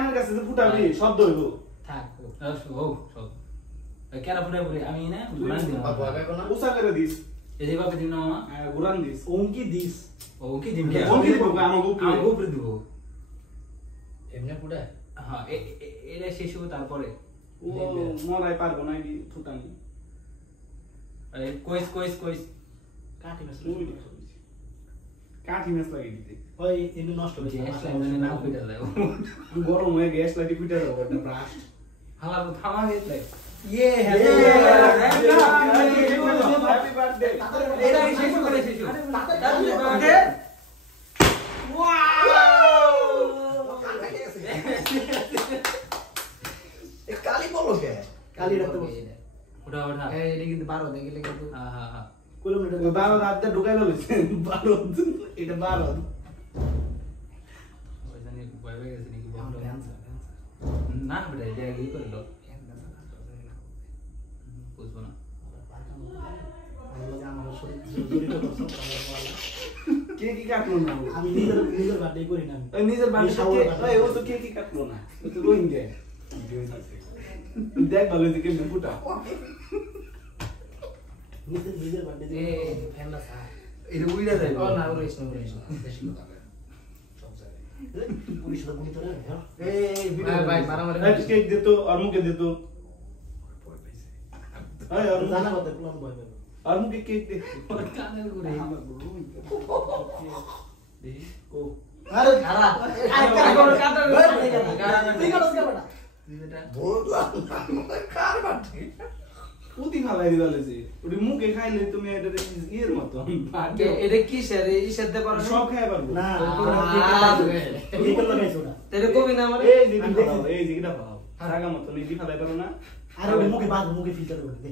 কানের কাছে যে ফুটাবি শব্দ হইব থাক ও সব কেরা ফুটাই পড়ে আমি না গুরান দিন উসা করে দিস এই যে বাপে দিন মামা গুরান দিস ওমকি দিস ওকে দিন ওকে দিব আমাকে উপরে দিব এমনে পুরা হ্যাঁ এটা শেষ হবে তারপরে ও মরাই পারবো না কি ফুটানি এই কইস কাটি মেস কাঠি মেস লাগিয়ে দিতে ওই এমনি নষ্ট হয়ে গ্যাস লাইনে না ফুটা যায় গরম হয়ে গ্যাস লাগি ফুটে যাবে না ব্রাশ হালা তো থামা গেছে ইয়ে হ্যাপি বার্থডে এটা শেষ করে শেষ হ্যাপি বার্থডে কালি বলো কে কালি রাতে ওটা এই এটা কিন্তু 12 দেখলে কিন্তু হ্যাঁ কলম এটা 12 রাতে ঢুকাই ফেলেছে 12 এটা 12 ওই জানি ভয় পেয়ে গেছে নাকি না বেটা এটা কি করলো বুঝবো না কে কি কাটলো না আমি নিজের বার্থডে করি না ওই নিজের বাড়িতে ও তো কে কি কাটলো না ও তো রোহিঙ্গা দেখ ভালো যে কেমনে ফুটা নিজের বার্থডে এ ফ্যানটা সা এটা উইড়া যায় ও না ওরে ইসনা বেশি কথা বলে সব জায়গায় পুলিশ তো গুলি করে এই ভিডিও ভাই মারামারি কেক দে তো আর মুখে দে তো আয় আর জানা কথা প্ল্যান ভয় পাবে আর মুখে কেক দে কানের করে দেখি ও আরে খারা তুই করছ কে বড়া এটা বললাম কার বার্থডে পুতি ফালাই দিবালে যে ওটি মুখে খাইলে তুমি এটা ইয়ের মত এটা কি স্যার এই সাথে পারো সব খাই পারবো না এই করলো গাইছ ওটা তেরে কবি না আমার এই জিগি খাও এই জিগিটা খাও সাগা মত নিজে ফালাই পারো না আরে ওই মুখে বাদ মুখে ফিল্টার করে দে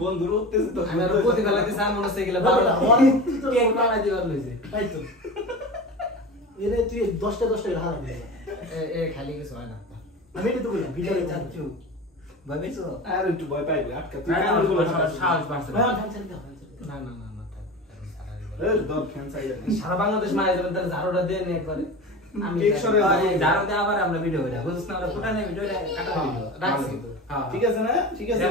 বন্ধুর উঠতেছে তো আমি আর প্রতি বেলাতে সামনে মনে সাইকেলে বাবা কেক পাড়া দিবার লইছে তাই তো এরে তুই 10টা এর হারা দে এ খালি কিছু হয় না আমি তো কইলাম ফিল্টারে চাচু ভাবিছো আর একটু ভয় পাইবে আটকা তুই না কানের গুলো সাহস বাড়ছে ভাই ফ্যান চালিয়ে দাও না এই দর ফ্যান চাইলে সারা বাংলাদেশ মারা যাবে তাহলে ঝাড়ুটা দিয়ে নিয়ে একবারে আমি কেক সরে ঝাড়ু দিয়ে আবার আমরা ভিডিও করি বুঝছ না ওরা ফুটানে ভিডিওটা কাটা ভিডিও ঠিক আছে না ঠিক আছে